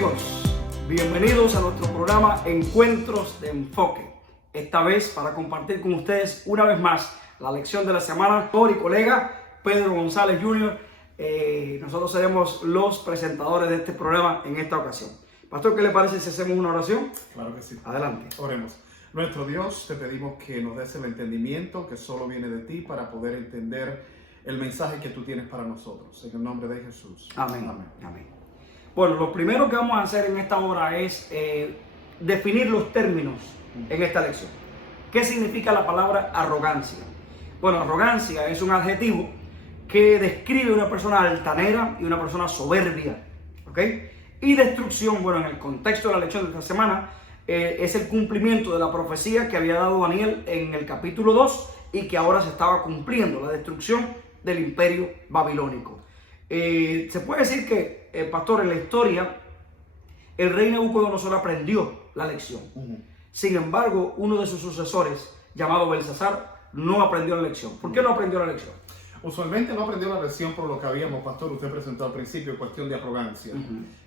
amigos, bienvenidos a nuestro programa Encuentros de Enfoque. Esta vez para compartir con ustedes una vez más la lección de la semana. Pastor y colega Pedro González Jr. Nosotros seremos los presentadores de este programa en esta ocasión. Pastor, ¿qué le parece si hacemos una oración? Claro que sí. Adelante. Oremos. Nuestro Dios, te pedimos que nos des el entendimiento que solo viene de ti para poder entender el mensaje que tú tienes para nosotros. En el nombre de Jesús. Amén. Amén. Amén. Bueno, lo primero que vamos a hacer en esta hora es definir los términos en esta lección. ¿Qué significa la palabra arrogancia? Bueno, arrogancia es un adjetivo que describe una persona altanera y una persona soberbia, ¿ok? Y destrucción, bueno, en el contexto de la lección de esta semana, es el cumplimiento de la profecía que había dado Daniel en el capítulo 2 y que ahora se estaba cumpliendo, la destrucción del imperio babilónico. Se puede decir que, pastor, en la historia, el rey Nabucodonosor aprendió la lección. Sin embargo, uno de sus sucesores, llamado Belsasar, no aprendió la lección. ¿Por qué no aprendió la lección? Usualmente no aprendió la lección por lo que habíamos, pastor, usted presentó al principio, cuestión de arrogancia.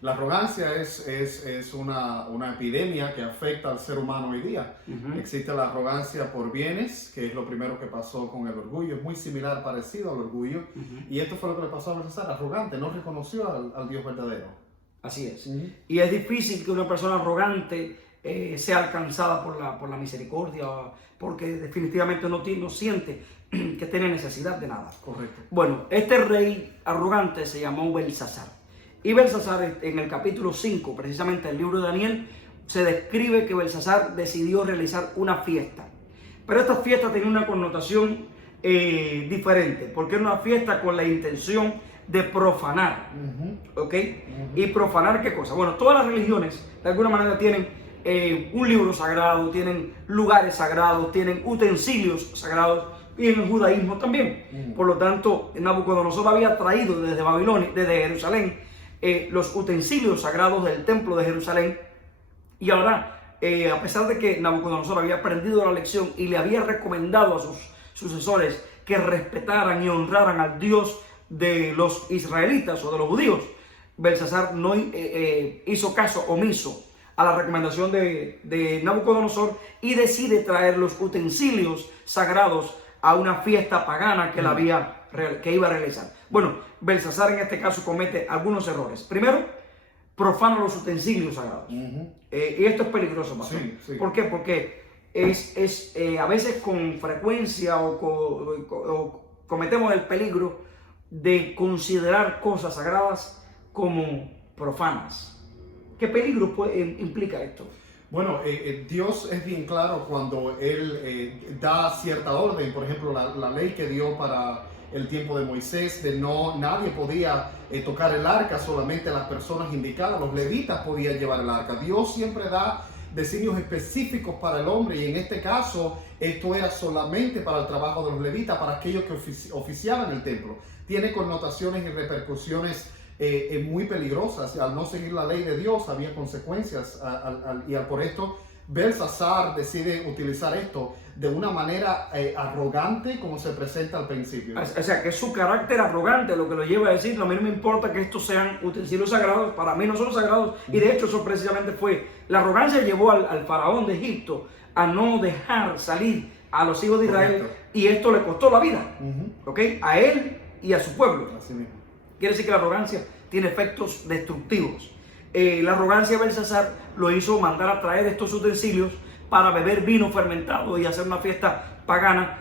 La arrogancia es una epidemia que afecta al ser humano hoy día. Existe la arrogancia por bienes, que es lo primero que pasó con el orgullo. Es muy similar, parecido al orgullo. Y esto fue lo que le pasó a Belsasar, arrogante, no reconoció al Dios verdadero. Así es. Y es difícil que una persona arrogante sea alcanzada por la misericordia, porque definitivamente no siente que tiene necesidad de nada. Correcto. Bueno, este rey arrogante se llamó Belsasar. Y Belsasar, en el capítulo 5, precisamente el libro de Daniel, se describe que Belsasar decidió realizar una fiesta. Pero esta fiesta tenía una connotación diferente, porque era una fiesta con la intención de profanar. ¿Ok? ¿Y profanar qué cosa? Bueno, todas las religiones de alguna manera tienen un libro sagrado, tienen lugares sagrados, tienen utensilios sagrados, y en el judaísmo también. Por lo tanto, Nabucodonosor había traído desde Babilonia, desde Jerusalén, los utensilios sagrados del templo de Jerusalén. Y ahora, a pesar de que Nabucodonosor había aprendido la lección y le había recomendado a sus sucesores que respetaran y honraran al Dios de los israelitas o de los judíos, Belsasar no hizo caso omiso a la recomendación de Nabucodonosor y decide traer los utensilios sagrados a una fiesta pagana que iba a realizar. Bueno, Belsasar en este caso comete algunos errores. Primero, profana los utensilios sagrados. Y esto es peligroso, pastor. Sí. ¿Por qué? Porque a veces con frecuencia o cometemos el peligro de considerar cosas sagradas como profanas. ¿Qué peligro implica esto? Bueno, Dios es bien claro cuando Él da cierta orden. Por ejemplo, la ley que dio para el tiempo de Moisés, nadie podía tocar el arca, solamente las personas indicadas, los levitas podían llevar el arca. Dios siempre da designios específicos para el hombre, y en este caso esto era solamente para el trabajo de los levitas, para aquellos que oficiaban el templo. Tiene connotaciones y repercusiones muy peligrosas. Al no seguir la ley de Dios había consecuencias, y por esto Belsasar decide utilizar esto de una manera arrogante, como se presenta al principio. O sea, que es su carácter arrogante lo que lo lleva a decir: a mí no me importa que estos sean utensilios sagrados, para mí no son sagrados. Y de hecho eso precisamente fue, la arrogancia llevó al faraón de Egipto a no dejar salir a los hijos de Israel. Correcto. Y esto le costó la vida, ¿ok? A él y a su pueblo. Así mismo. Quiere decir que la arrogancia tiene efectos destructivos. La arrogancia de Belsasar lo hizo mandar a traer estos utensilios para beber vino fermentado y hacer una fiesta pagana,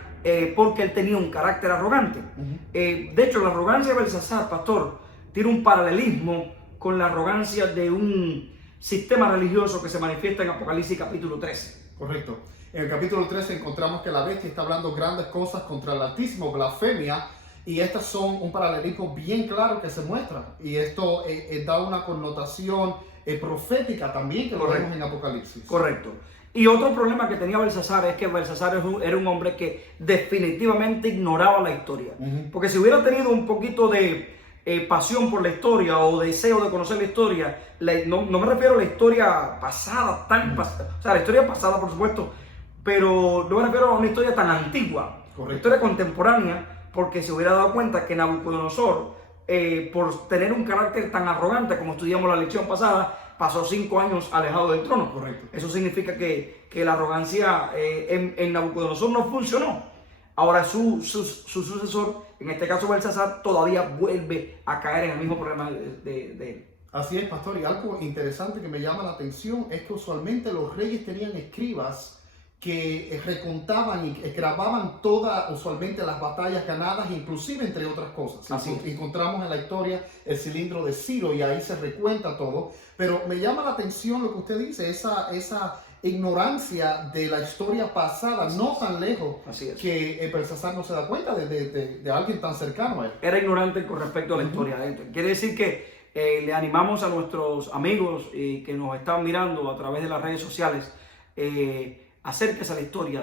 porque él tenía un carácter arrogante. De hecho, la arrogancia de Belsasar, pastor, tiene un paralelismo con la arrogancia de un sistema religioso que se manifiesta en Apocalipsis capítulo 13. Correcto. En el capítulo 13 encontramos que la bestia está hablando grandes cosas contra el Altísimo, blasfemia. Y estas son un paralelismo bien claro que se muestra. Y esto da una connotación profética también que lo vemos en Apocalipsis. Correcto. Y otro problema que tenía Belsasar es que Belsasar era un hombre que definitivamente ignoraba la historia. Porque si hubiera tenido un poquito de pasión por la historia o deseo de conocer la historia, no me refiero a la historia pasada, o sea, la historia pasada por supuesto, pero no me refiero a una historia tan antigua. Correcto. La historia contemporánea, porque se hubiera dado cuenta que Nabucodonosor, por tener un carácter tan arrogante como estudiamos la lección pasada, pasó 5 años alejado del trono. Correcto. Eso significa que la arrogancia en Nabucodonosor no funcionó. Ahora su sucesor, en este caso Belsasar, todavía vuelve a caer en el mismo problema de él. Así es, pastor, y algo interesante que me llama la atención es que usualmente los reyes tenían escribas que recontaban y grababan todas usualmente las batallas ganadas, inclusive entre otras cosas. Así es. Encontramos en la historia el cilindro de Ciro y ahí se recuenta todo, pero me llama la atención lo que usted dice, esa ignorancia de la historia pasada, no tan lejos, que Belsasar no se da cuenta de alguien tan cercano a él. Era ignorante con respecto a la historia de esto. Quiere decir que le animamos a nuestros amigos que nos están mirando a través de las redes sociales, acérquese a la historia,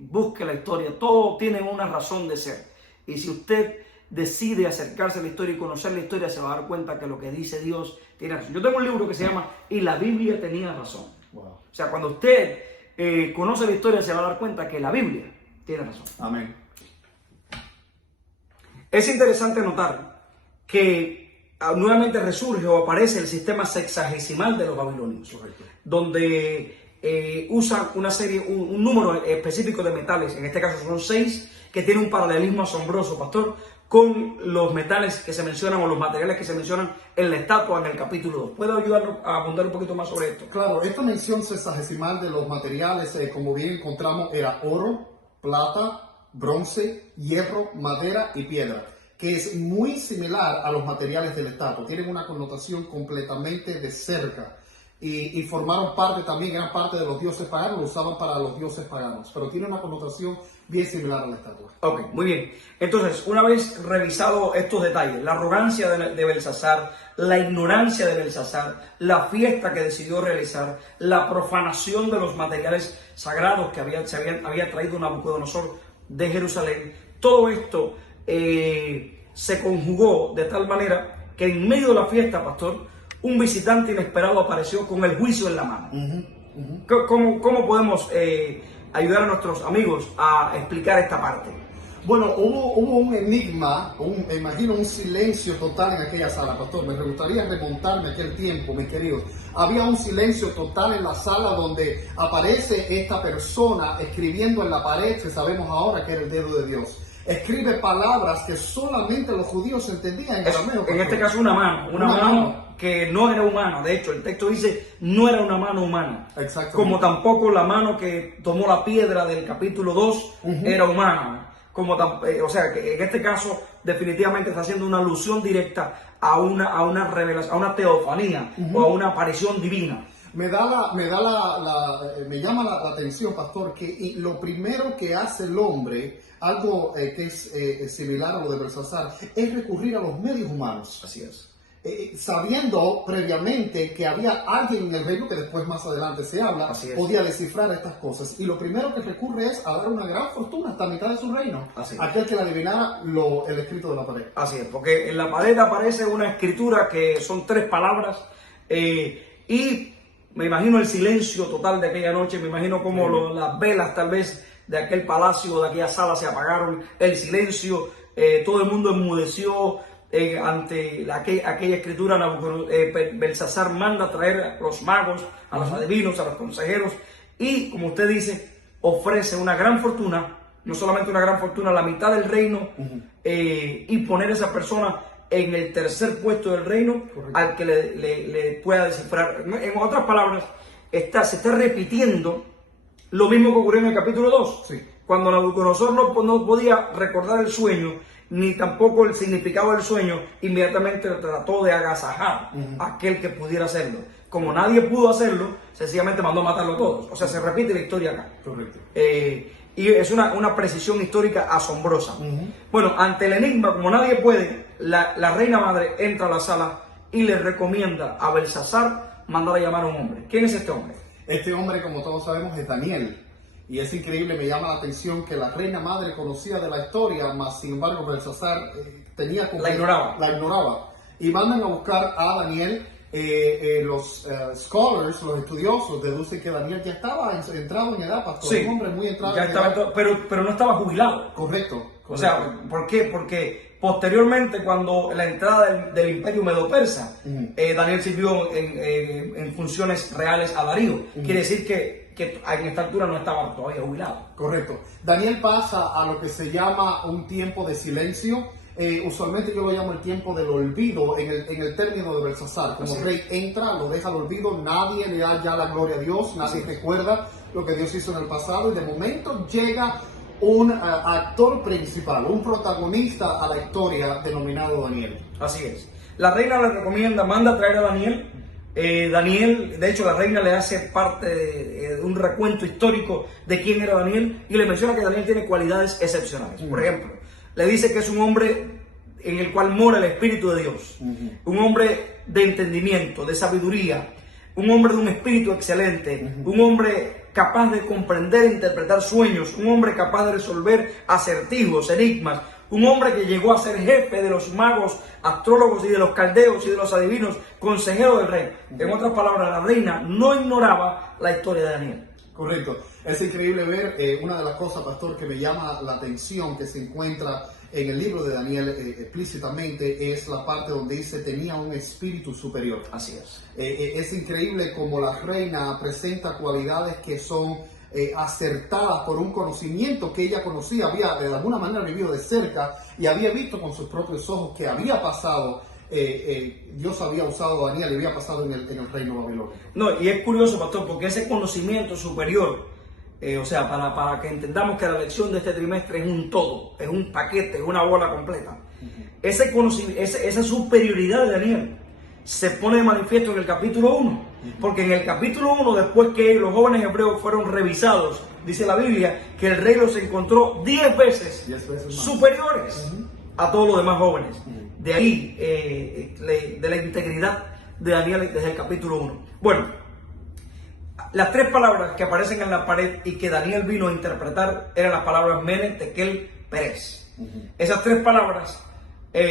busque la historia, todo tiene una razón de ser. Y si usted decide acercarse a la historia y conocer la historia, se va a dar cuenta que lo que dice Dios tiene razón. Yo tengo un libro que se llama Y la Biblia tenía razón. Wow. O sea, cuando usted conoce la historia, se va a dar cuenta que la Biblia tiene razón. Amén. Es interesante notar que nuevamente resurge o aparece el sistema sexagesimal de los babilonios, Correcto. donde usan una serie, un número específico de metales, en este caso son 6, que tiene un paralelismo asombroso, pastor, con los metales que se mencionan o los materiales que se mencionan en la estatua en el capítulo 2. ¿Puedo ayudarnos a abundar un poquito más sobre esto? Claro, esta mención sexagesimal de los materiales, como bien encontramos, era oro, plata, bronce, hierro, madera y piedra, que es muy similar a los materiales del estatua. Tienen una connotación completamente de cerca. Y formaron parte también, gran parte de los dioses paganos, lo usaban para los dioses paganos, pero tiene una connotación bien similar a la estatua. Ok, muy bien. Entonces, una vez revisado estos detalles, la arrogancia de Belsasar, la ignorancia de Belsasar, la fiesta que decidió realizar, la profanación de los materiales sagrados que había traído Nabucodonosor de Jerusalén, todo esto se conjugó de tal manera que en medio de la fiesta, pastor, un visitante inesperado apareció con el juicio en la mano. ¿Cómo podemos ayudar a nuestros amigos a explicar esta parte? Bueno, hubo un enigma, imagino un silencio total en aquella sala, pastor. Me gustaría remontarme a aquel tiempo, mis queridos. Había un silencio total en la sala donde aparece esta persona escribiendo en la pared, que sabemos ahora que era el dedo de Dios. Escribe palabras que solamente los judíos entendían en arameo. En este caso una mano que no era humana. De hecho, el texto dice no era una mano humana. Como tampoco la mano que tomó la piedra del capítulo 2 era humana. O sea, que en este caso definitivamente está haciendo una alusión directa a una revelación, a una teofanía o a una aparición divina. Me llama la atención, pastor, que lo primero que hace el hombre, algo que es similar a lo de Belsasar, es recurrir a los medios humanos. Así es. Sabiendo previamente que había alguien en el reino que después más adelante se habla, podía descifrar estas cosas. Y lo primero que recurre es a dar una gran fortuna hasta mitad de su reino. Aquel que le adivinara el escrito de la pared. Así es, porque en la pared aparece una escritura que son 3 palabras y me imagino el silencio total de aquella noche, me imagino como las velas tal vez de aquel palacio, de aquella sala se apagaron, el silencio, todo el mundo enmudeció ante aquella escritura. Belsasar manda a traer a los magos, a los adivinos, a los consejeros y, como usted dice, ofrece una gran fortuna, no solamente una gran fortuna, la mitad del reino y poner a esa persona en el tercer puesto del reino. Correcto. Al que le pueda descifrar. En otras palabras, se está repitiendo lo mismo que ocurrió en el capítulo 2. Sí. Cuando Nabucodonosor no podía recordar el sueño, ni tampoco el significado del sueño, inmediatamente trató de agasajar a aquel que pudiera hacerlo. Como nadie pudo hacerlo, sencillamente mandó a matarlo a todos. O sea, se repite la historia acá. Correcto. Y es una precisión histórica asombrosa. Bueno, ante el enigma, como nadie puede, la reina madre entra a la sala y le recomienda a Belsasar mandar a llamar a un hombre. ¿Quién es este hombre? Este hombre, como todos sabemos, es Daniel. Y es increíble, me llama la atención que la reina madre conocía de la historia, mas sin embargo Belsasar la ignoraba. Y mandan a buscar a Daniel. Los scholars, los estudiosos, deducen que Daniel ya estaba entrado en edad, pastor. Sí, un hombre muy entrado ya en estaba edad. Pero no estaba jubilado. Correcto. O sea, ¿por qué? Porque posteriormente, cuando la entrada del imperio medo-persa, Daniel sirvió en funciones reales a Darío. Quiere decir que en esta altura no estaba todavía jubilado. Correcto. Daniel pasa a lo que se llama un tiempo de silencio. Usualmente yo lo llamo el tiempo del olvido en el término de Belsasar. Como rey entra, lo deja al olvido, nadie le da ya la gloria a Dios, nadie recuerda lo que Dios hizo en el pasado, y de momento llega un actor principal, un protagonista a la historia denominado Daniel. Así es. La reina le recomienda, manda a traer a Daniel. Daniel, de hecho, la reina le hace parte de un recuento histórico de quién era Daniel, y le menciona que Daniel tiene cualidades excepcionales. Por ejemplo, le dice que es un hombre en el cual mora el Espíritu de Dios, un hombre de entendimiento, de sabiduría, un hombre de un espíritu excelente, un hombre capaz de comprender e interpretar sueños, un hombre capaz de resolver acertijos, enigmas, un hombre que llegó a ser jefe de los magos, astrólogos y de los caldeos y de los adivinos, consejero del rey. En otras palabras, la reina no ignoraba la historia de Daniel. Correcto. Es increíble ver una de las cosas, pastor, que me llama la atención, que se encuentra en el libro de Daniel explícitamente, es la parte donde dice tenía un espíritu superior. Así es. Es increíble como la reina presenta cualidades que son acertadas por un conocimiento que ella conocía, había de alguna manera vivido de cerca y había visto con sus propios ojos que había pasado. Dios había usado a Daniel y había pasado en el reino babilónico. No, y es curioso, pastor, porque ese conocimiento superior, o sea, para que entendamos que la lección de este trimestre es un todo, es un paquete, es una bola completa. Ese conocimiento, esa superioridad de Daniel se pone de manifiesto en el capítulo 1, porque en el capítulo 1, después que los jóvenes hebreos fueron revisados, dice la Biblia que el rey los encontró 10 veces superiores a todos los demás jóvenes. De ahí, de la integridad de Daniel desde el capítulo 1. Bueno, las tres palabras que aparecen en la pared y que Daniel vino a interpretar eran las palabras Mene, Tekel, Peres. Esas tres palabras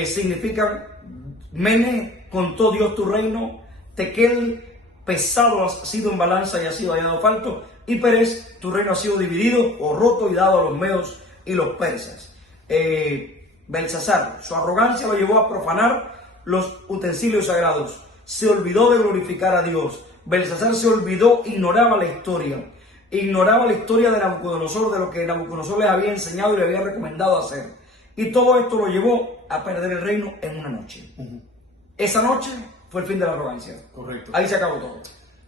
significan: Mene, contó Dios tu reino; Tekel, pesado has sido en balanza y has sido hallado falto; y Peres, tu reino ha sido dividido o roto y dado a los medos y los persas. Belsasar, su arrogancia lo llevó a profanar los utensilios sagrados. Se olvidó de glorificar a Dios. Belsasar se olvidó, ignoraba la historia de Nabucodonosor, de lo que Nabucodonosor les había enseñado y le había recomendado hacer. Y todo esto lo llevó a perder el reino en una noche. Esa noche fue el fin de la arrogancia. Correcto. Ahí se acabó todo.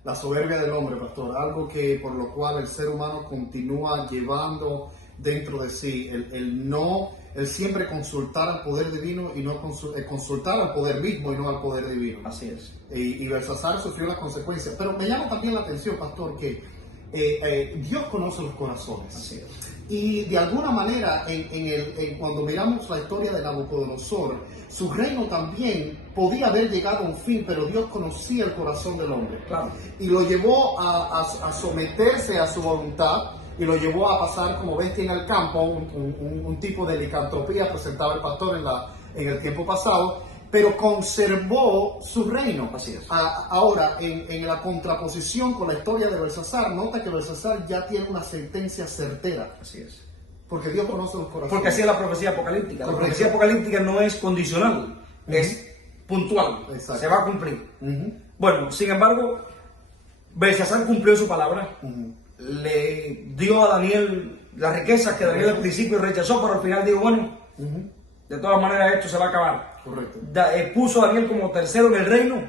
La soberbia del hombre, pastor, algo que por lo cual el ser humano continúa llevando dentro de sí, el siempre consultar al poder divino y no consultar al poder mismo y no al poder divino. Así es. Y Belsasar sufrió las consecuencias. Pero me llama también la atención, pastor, que Dios conoce los corazones. Así es. Y de alguna manera, cuando miramos la historia de Nabucodonosor, su reino también podía haber llegado a un fin, pero Dios conocía el corazón del hombre. Claro. Y lo llevó a someterse a su voluntad, y lo llevó a pasar como bestia en el campo, un tipo de licantropía presentaba el pastor en el tiempo pasado, pero conservó su reino. Así es. Ahora, en la contraposición con la historia de Belsasar, nota que Belsasar ya tiene una sentencia certera. Así es. Porque Dios conoce los corazones. Porque así es la profecía apocalíptica. Correcto. La profecía apocalíptica no es condicional, es puntual. Exacto. Se va a cumplir. Bueno, sin embargo, Belsasar cumplió su palabra. Le dio a Daniel las riquezas que Daniel al principio rechazó, pero al final dijo, bueno, de todas maneras esto se va a acabar. Correcto. Puso a Daniel como tercero en el reino,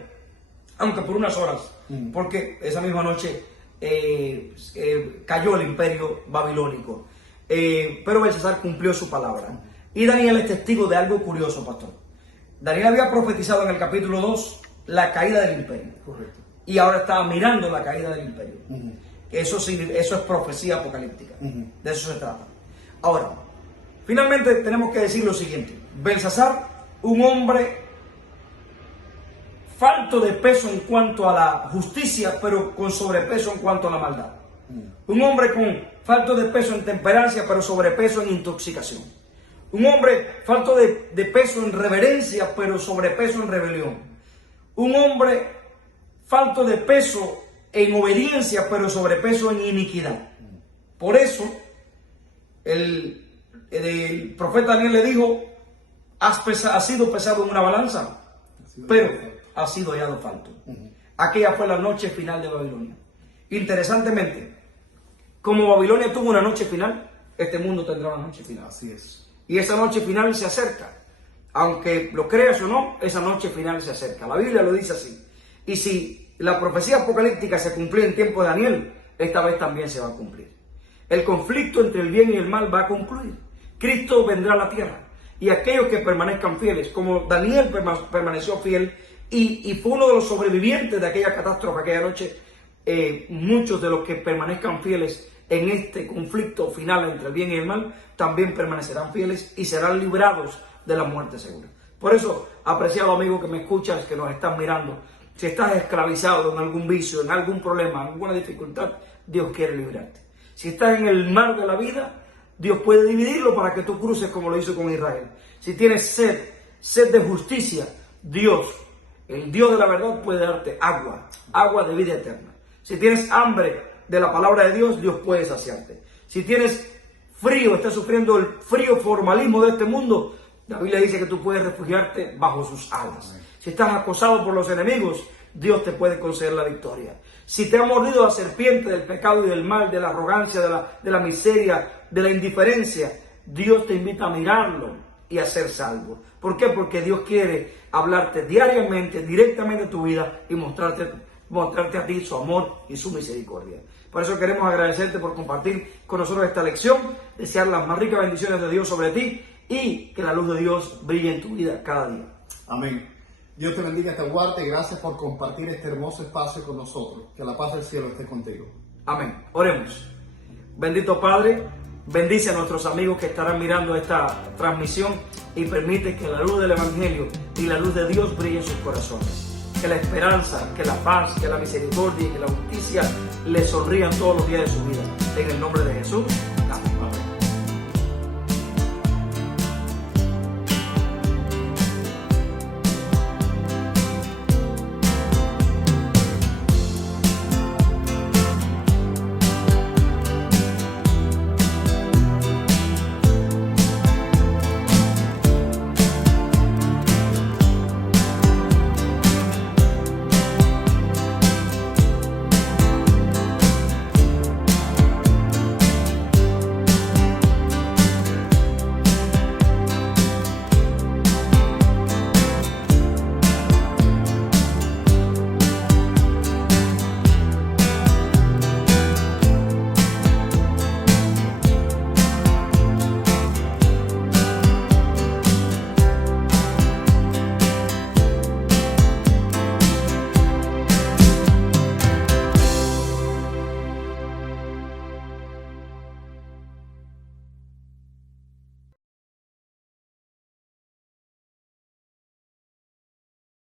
aunque por unas horas, porque esa misma noche cayó el imperio babilónico. Pero Belsasar cumplió su palabra. Y Daniel es testigo de algo curioso, pastor. Daniel había profetizado en el capítulo 2 la caída del imperio. Correcto. Y ahora estaba mirando la caída del imperio. Eso es profecía apocalíptica. De eso se trata. Ahora, finalmente tenemos que decir lo siguiente. Belsasar, un hombre falto de peso en cuanto a la justicia, pero con sobrepeso en cuanto a la maldad. Un hombre con falto de peso en temperancia, pero sobrepeso en intoxicación. Un hombre falto de peso en reverencia, pero sobrepeso en rebelión. Un hombre falto de peso en obediencia, pero sobrepeso en iniquidad. Por eso, el profeta Daniel le dijo, has sido pesado en una balanza, pero has sido hallado falto. Aquella fue la noche final de Babilonia. Interesantemente, como Babilonia tuvo una noche final, este mundo tendrá una noche final. Así es. Y esa noche final se acerca. Aunque lo creas o no, esa noche final se acerca. La Biblia lo dice así. Y si la profecía apocalíptica se cumplió en tiempo de Daniel, esta vez también se va a cumplir. El conflicto entre el bien y el mal va a concluir. Cristo vendrá a la tierra. Y aquellos que permanezcan fieles, como Daniel permaneció fiel y fue uno de los sobrevivientes de aquella catástrofe, aquella noche, muchos de los que permanezcan fieles en este conflicto final entre el bien y el mal, también permanecerán fieles y serán librados de la muerte segura. Por eso, apreciado amigo que me escuchas, que nos estás mirando, si estás esclavizado en algún vicio, en algún problema, en alguna dificultad, Dios quiere librarte. Si estás en el mar de la vida, Dios puede dividirlo para que tú cruces como lo hizo con Israel. Si tienes sed de justicia, Dios, el Dios de la verdad, puede darte agua de vida eterna. Si tienes hambre de la palabra de Dios, Dios puede saciarte. Si tienes frío, estás sufriendo el frío formalismo de este mundo, la Biblia dice que tú puedes refugiarte bajo sus alas. Si estás acosado por los enemigos, Dios te puede conceder la victoria. Si te ha mordido la serpiente del pecado y del mal, de la arrogancia, de la miseria, de la indiferencia, Dios te invita a mirarlo y a ser salvo. ¿Por qué? Porque Dios quiere hablarte diariamente, directamente de tu vida y mostrarte a ti su amor y su misericordia. Por eso queremos agradecerte por compartir con nosotros esta lección, desear las más ricas bendiciones de Dios sobre ti y que la luz de Dios brille en tu vida cada día. Amén. Dios te bendiga, te guarde. Gracias por compartir este hermoso espacio con nosotros. Que la paz del cielo esté contigo. Amén. Oremos. Bendito Padre, bendice a nuestros amigos que estarán mirando esta transmisión y permite que la luz del Evangelio y la luz de Dios brille en sus corazones. Que la esperanza, que la paz, que la misericordia y que la justicia les sonrían todos los días de su vida. En el nombre de Jesús.